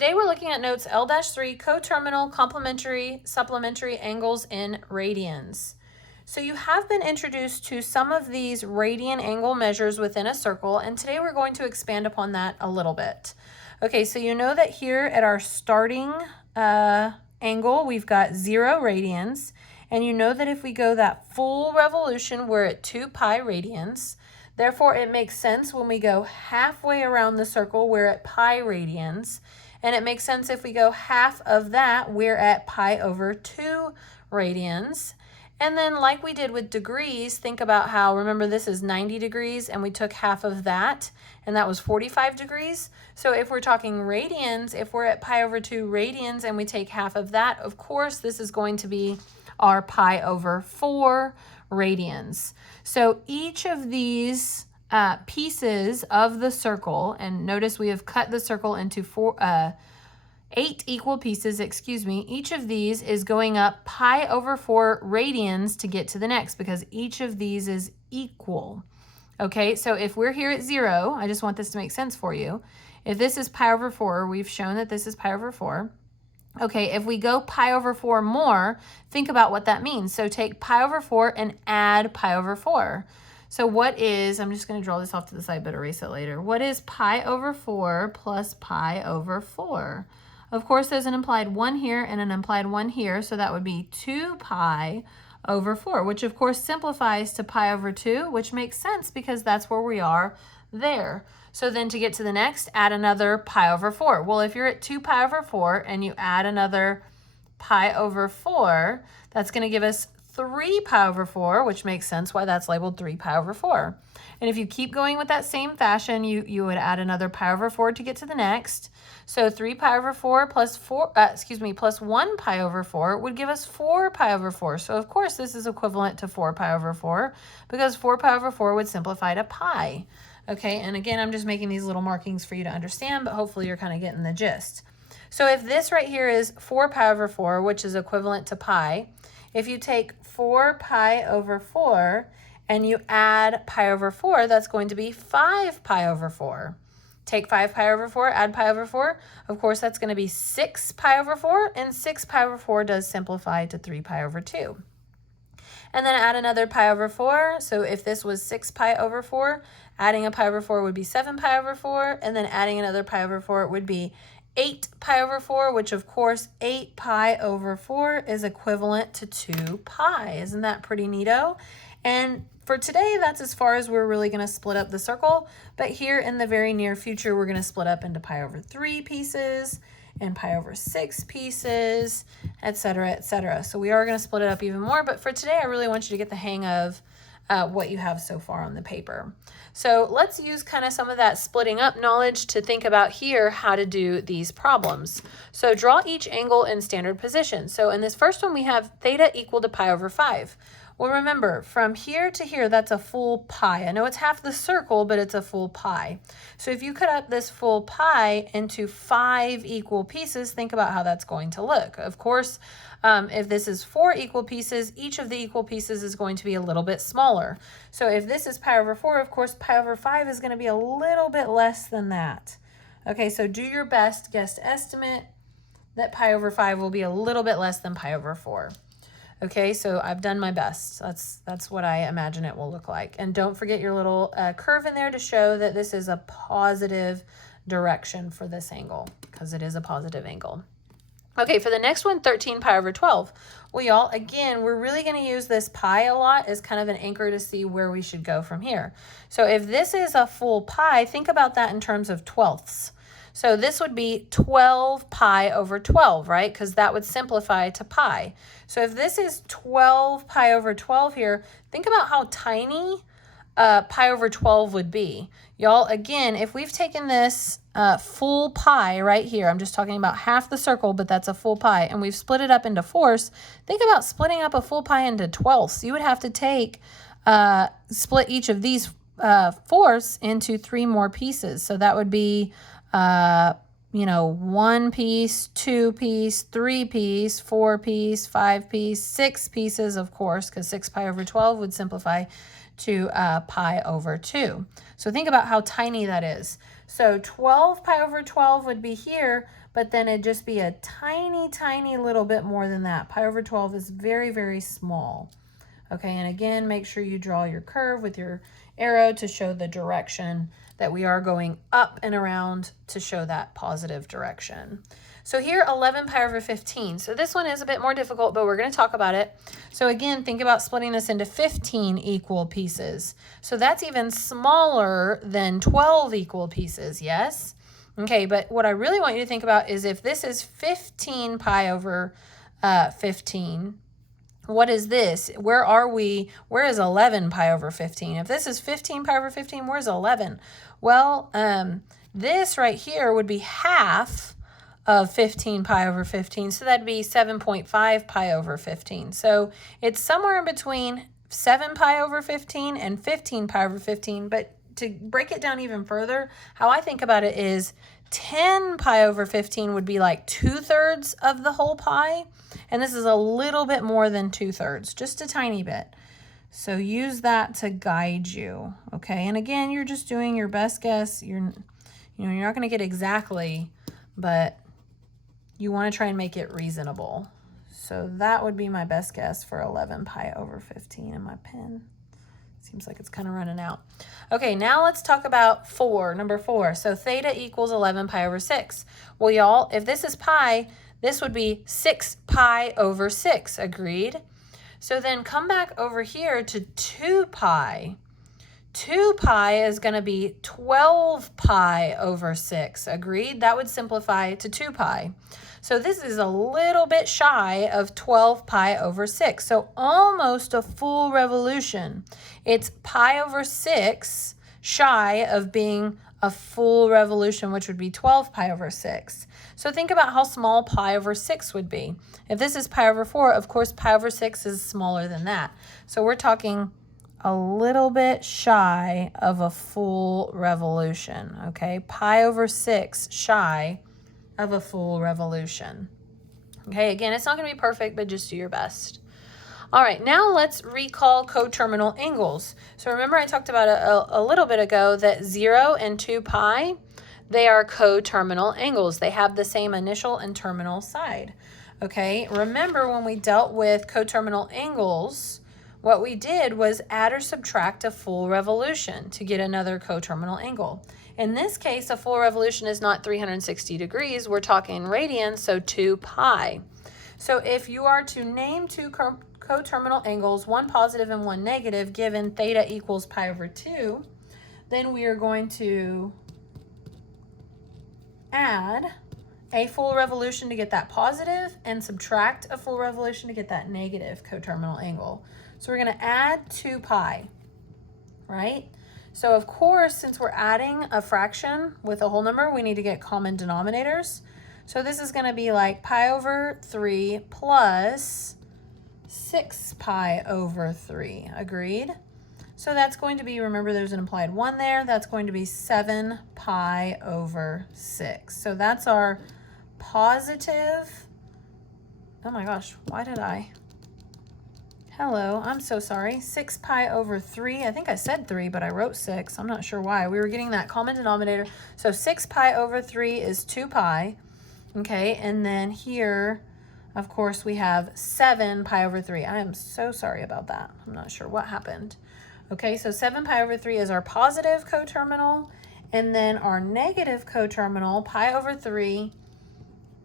Today we're looking at notes L-3, coterminal, complementary, supplementary angles in radians. So you have been introduced to some of these radian angle measures within a circle, and today we're going to expand upon that a little bit. Okay, so you know that here at our starting angle, we've got 0 radians, and you know that if we go that full revolution, we're at 2 pi radians. Therefore, it makes sense when we go halfway around the circle, we're at pi radians. And it makes sense if we go half of that, we're at pi over 2 radians. And then like we did with degrees, think about how, remember this is 90 degrees and we took half of that, and that was 45 degrees. So if we're talking radians, if we're at pi over 2 radians and we take half of that, of course, this is going to be our pi over 4 radians. So each of these pieces of the circle, and notice we have cut the circle into 8 equal pieces, each of these is going up pi over 4 radians to get to the next, because each of these is equal. Okay, so if we're here at 0, I just want this to make sense for you. If this is pi over 4, we've shown that this is pi over 4. Okay, if we go pi over 4 more, think about what that means. So take pi over 4 and add pi over 4. So what is, I'm just going to draw this off to the side, but erase it later. What is pi over 4 plus pi over 4? Of course, there's an implied 1 here and an implied 1 here, so that would be 2 pi over 4, which of course simplifies to pi over 2, which makes sense because that's where we are there. So then to get to the next, add another pi over 4. Well, if you're at 2 pi over 4 and you add another pi over 4, that's going to give us 3 pi over 4, which makes sense why that's labeled 3 pi over 4. And if you keep going with that same fashion, you would add another pi over 4 to get to the next. So 3 pi over 4 plus 1 pi over 4 would give us 4 pi over 4. So of course this is equivalent to 4 pi over 4 because 4 pi over 4 would simplify to pi. Okay, and again, I'm just making these little markings for you to understand, but hopefully you're kind of getting the gist. So if this right here is 4 pi over 4, which is equivalent to pi, if you take 4 pi over 4 and you add pi over 4, that's going to be 5 pi over 4. Take 5 pi over 4, add pi over 4. Of course, that's going to be 6 pi over 4, and 6 pi over 4 does simplify to 3 pi over 2. And then add another pi over 4. So if this was 6 pi over 4, adding a pi over 4 would be 7 pi over 4, and then adding another pi over 4 would be 8 pi over 4, which of course 8 pi over 4 is equivalent to 2 pi. Isn't that pretty neato? And for today, that's as far as we're really going to split up the circle. But here in the very near future, we're going to split up into pi over 3 pieces and pi over 6 pieces, etc., etc. So we are going to split it up even more. But for today, I really want you to get the hang of what you have so far on the paper. So let's use kind of some of that splitting up knowledge to think about here how to do these problems. So draw each angle in standard position. So in this first one, we have theta equal to pi over 5. Well, remember, from here to here, that's a full pi. I know it's half the circle, but it's a full pi. So if you cut up this full pi into 5 equal pieces, think about how that's going to look. Of course, if this is 4 equal pieces, each of the equal pieces is going to be a little bit smaller. So if this is pi over 4, of course, pi over 5 is going to be a little bit less than that. Okay, so do your best guess estimate that pi over 5 will be a little bit less than pi over 4. Okay, so I've done my best. That's what I imagine it will look like. And don't forget your little curve in there to show that this is a positive direction for this angle, because it is a positive angle. Okay, for the next one, 13 pi over 12. Well, y'all, again, we're really going to use this pi a lot as kind of an anchor to see where we should go from here. So if this is a full pi, think about that in terms of twelfths. So this would be 12 pi over 12, right? Because that would simplify to pi. So if this is 12 pi over 12 here, think about how tiny pi over 12 would be. Y'all, again, if we've taken this full pi right here, I'm just talking about half the circle, but that's a full pi, and we've split it up into fourths, think about splitting up a full pi into twelfths. You would have to take, split each of these fourths into 3 more pieces. So that would be 1 piece, 2 piece, 3 piece, 4 piece, 5 piece, 6 pieces, of course, because 6 pi over 12 would simplify to pi over 2. So think about how tiny that is. So 12 pi over 12 would be here, but then it'd just be a tiny, tiny little bit more than that. Pi over 12 is very, very small. Okay, and again, make sure you draw your curve with your arrow to show the direction that we are going up and around to show that positive direction. So here, 11 pi over 15. So this one is a bit more difficult, but we're going to talk about it. So again, think about splitting this into 15 equal pieces. So that's even smaller than 12 equal pieces, yes? Okay, but what I really want you to think about is if this is 15 pi over 15, what is this? Where are we? Where is 11 pi over 15? If this is 15 pi over 15, where's 11? Well, this right here would be half of 15 pi over 15. So that'd be 7.5 pi over 15. So it's somewhere in between 7 pi over 15 and 15 pi over 15. But to break it down even further, how I think about it is 10 pi over 15 would be like 2/3 of the whole pi. And this is a little bit more than 2/3, just a tiny bit. So use that to guide you, okay? And again, you're just doing your best guess. You're not going to get exactly, but you want to try and make it reasonable. So that would be my best guess for 11 pi over 15 in my pen. Seems like it's kind of running out. Okay, now let's talk about number 4. So theta equals 11 pi over 6. Well, y'all, if this is pi, this would be 6 pi over 6, agreed? So then come back over here to 2 pi. 2 pi is going to be 12 pi over 6, agreed? That would simplify to 2 pi. So this is a little bit shy of 12 pi over 6, so almost a full revolution. It's pi over 6 shy of being a full revolution, which would be 12 pi over 6. So think about how small pi over 6 would be. If this is pi over 4, of course, pi over 6 is smaller than that. So we're talking a little bit shy of a full revolution, okay? Pi over 6 shy of a full revolution. Okay, again, it's not going to be perfect, but just do your best. All right, now let's recall coterminal angles. So remember I talked about a little bit ago that 0 and 2 pi, they are coterminal angles. They have the same initial and terminal side. Okay, remember when we dealt with coterminal angles, what we did was add or subtract a full revolution to get another coterminal angle. In this case, a full revolution is not 360 degrees. We're talking radians, so 2 pi. So if you are to name two coterminal angles, one positive and one negative, given theta equals pi over 2, then we are going to add a full revolution to get that positive and subtract a full revolution to get that negative coterminal angle. So we're going to add 2 pi, right? So of course, since we're adding a fraction with a whole number, we need to get common denominators. So this is going to be like pi over 3 plus 6 pi over 3, agreed? So that's going to be, remember there's an implied 1 there, that's going to be 7 pi over 6. So that's our positive, oh my gosh, why did I? Hello, I'm so sorry. 6 pi over 3. I think I said 3, but I wrote 6. I'm not sure why. We were getting that common denominator. So 6 pi over 3 is 2 pi. Okay, and then here, of course, we have 7 pi over 3. I am so sorry about that. I'm not sure what happened. Okay, so 7 pi over 3 is our positive coterminal. And then our negative coterminal, pi over 3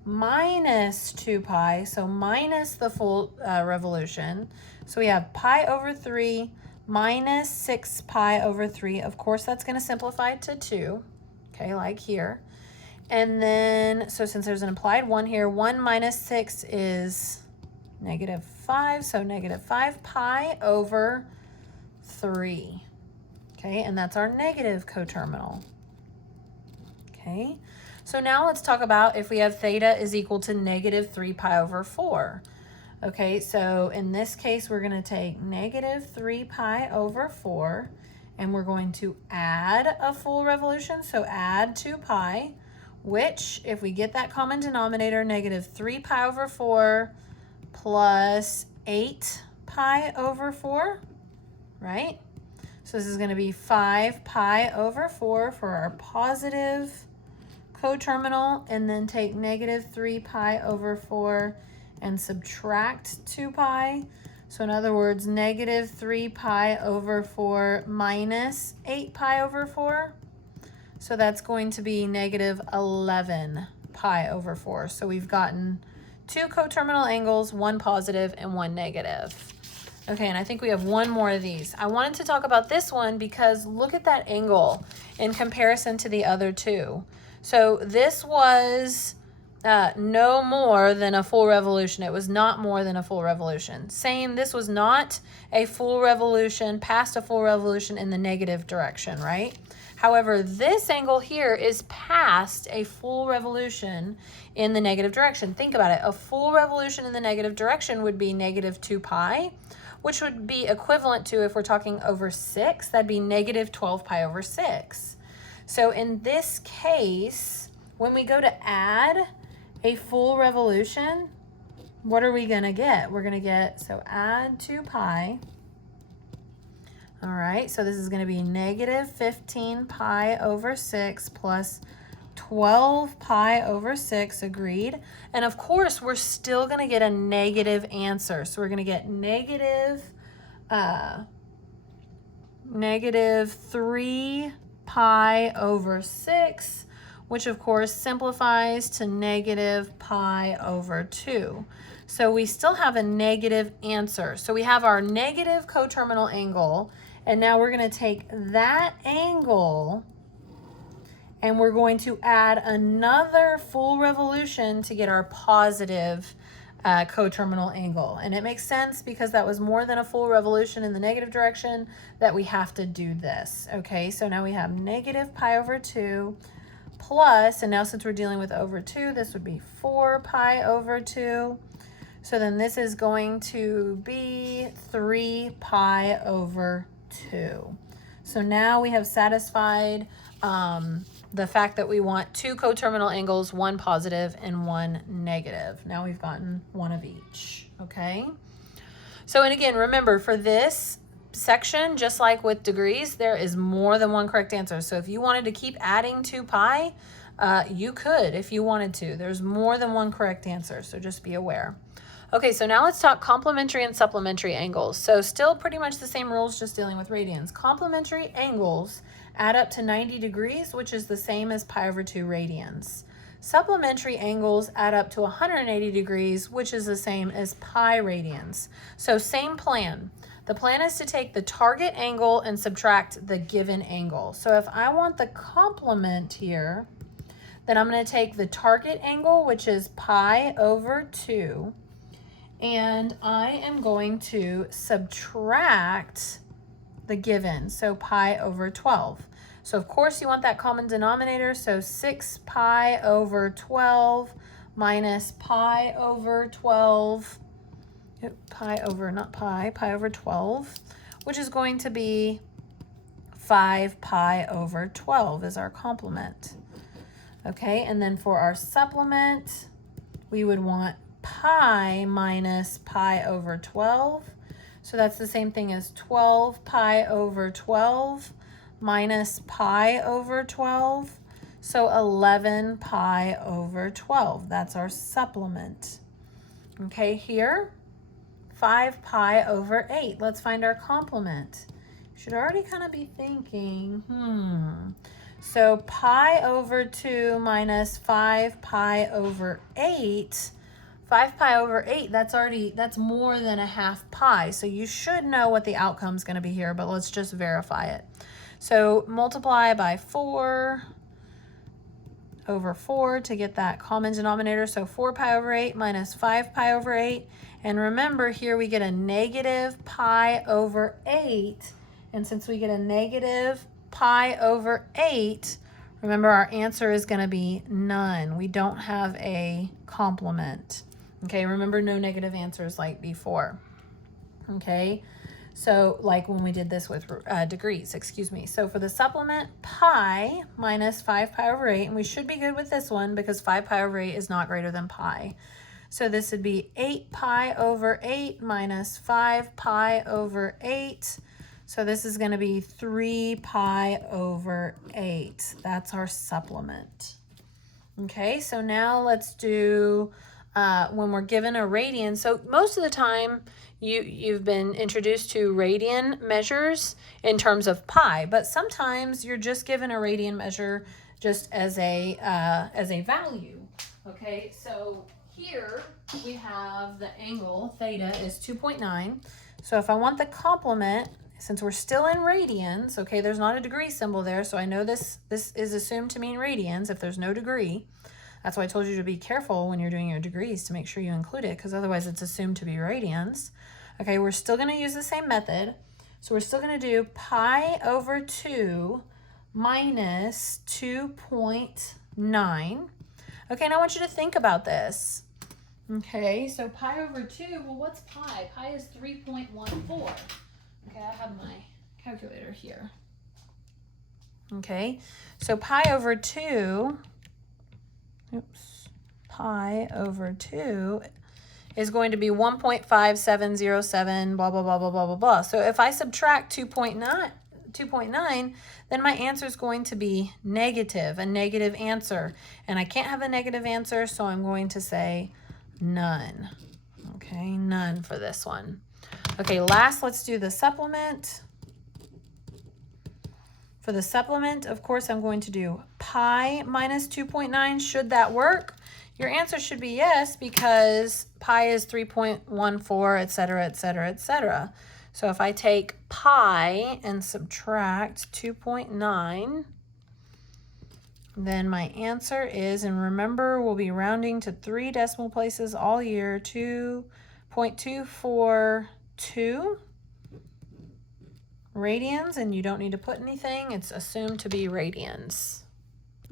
minus 2 pi, so minus the full revolution. So we have pi over 3 minus 6 pi over 3. Of course, that's going to simplify to 2, okay, like here. And then, so since there's an implied 1 here, 1 minus 6 is negative 5, so negative 5 pi over 3, okay, and that's our negative coterminal, okay. So now let's talk about if we have theta is equal to negative 3 pi over 4. Okay, so in this case, we're going to take negative 3 pi over 4, and we're going to add a full revolution, so add 2 pi, which, if we get that common denominator, negative 3 pi over 4 plus 8 pi over 4, right? So this is going to be 5 pi over 4 for our positive coterminal, and then take negative 3 pi over 4 and subtract 2 pi. So in other words, negative 3 pi over 4 minus 8 pi over 4. So that's going to be negative 11 pi over 4. So we've gotten two coterminal angles, one positive and one negative. Okay, and I think we have one more of these. I wanted to talk about this one because look at that angle in comparison to the other two. So this was no more than a full revolution. It was not more than a full revolution. Same, this was not a full revolution, past a full revolution in the negative direction, right? However, this angle here is past a full revolution in the negative direction. Think about it. A full revolution in the negative direction would be negative 2 pi, which would be equivalent to, if we're talking over 6, that'd be negative 12 pi over 6. So in this case, when we go to add a full revolution, what are we going to get? We're going to get, so add 2 pi. All right, so this is going to be negative 15 pi over 6 plus 12 pi over 6, agreed. And of course, we're still going to get a negative answer. So we're going to get negative 3 pi over 6, which of course simplifies to negative pi over 2. So we still have a negative answer. So we have our negative coterminal angle, and now we're going to take that angle and we're going to add another full revolution to get our positive coterminal angle. And it makes sense because that was more than a full revolution in the negative direction that we have to do this. Okay, so now we have negative pi over 2 plus, and now since we're dealing with over 2, this would be 4 pi over 2. So then this is going to be 3 pi over 2. So now we have satisfied the fact that we want two coterminal angles, one positive and one negative. Now we've gotten one of each, okay? So, and again, remember for this section, just like with degrees, there is more than one correct answer. So if you wanted to keep adding 2 pi, you could if you wanted to. There's more than one correct answer, so just be aware. Okay, so now let's talk complementary and supplementary angles. So still pretty much the same rules, just dealing with radians. Complementary angles add up to 90 degrees, which is the same as pi over 2 radians. Supplementary angles add up to 180 degrees, which is the same as pi radians. So same plan. The plan is to take the target angle and subtract the given angle. So if I want the complement here, then I'm going to take the target angle, which is pi over 2, and I am going to subtract the given, so pi over 12. So of course you want that common denominator, so 6 pi over 12 minus pi over 12, pi over 12, which is going to be 5 pi over 12 is our complement. Okay, and then for our supplement, we would want pi minus pi over 12. So that's the same thing as 12 pi over 12 minus pi over 12. So 11 pi over 12. That's our supplement. Okay, here, 5 pi over 8. Let's find our complement. You should already kind of be thinking, So pi over 2 minus 5 pi over 8. 5 pi over 8, that's more than a half pi. So you should know what the outcome is going to be here, but let's just verify it. So multiply by 4 over 4 to get that common denominator. So 4 pi over 8 minus 5 pi over 8. And remember here we get a negative pi over 8. And since we get a negative pi over 8, remember our answer is going to be none. We don't have a complement. Okay, remember no negative answers like before. Okay, so like when we did this with degrees, excuse me. So for the supplement, pi minus 5 pi over 8, and we should be good with this one because 5 pi over 8 is not greater than pi. So this would be 8 pi over 8 minus 5 pi over 8. So this is going to be 3 pi over 8. That's our supplement. Okay, so now let's do when we're given a radian. So most of the time you've been introduced to radian measures in terms of pi, but sometimes you're just given a radian measure just as a value. Okay, so here we have the angle theta is 2.9. So if I want the complement, since we're still in radians, okay, there's not a degree symbol there, so I know this is assumed to mean radians if there's no degree. That's why I told you to be careful when you're doing your degrees to make sure you include it, because otherwise it's assumed to be radians. Okay, we're still going to use the same method. So we're still going to do pi over 2 minus 2.9. Okay, now I want you to think about this. Okay, so pi over 2, well, what's pi? Pi is 3.14. Okay, I have my calculator here. Okay, so pi over 2, pi over 2 is going to be 1.5707, blah, blah, blah, blah, blah, blah, blah. So if I subtract 2.9, then my answer is going to be negative, a negative answer. And I can't have a negative answer, so I'm going to say none. Okay, none for this one. Okay, last, let's do the supplement. For the supplement, of course, I'm going to do pi minus 2.9. Should that work? Your answer should be yes, because pi is 3.14, etc., etc., etc. So if I take pi and subtract 2.9, then my answer is, and remember, we'll be rounding to 3 decimal places all year, 2.242 radians, and you don't need to put anything. It's assumed to be radians.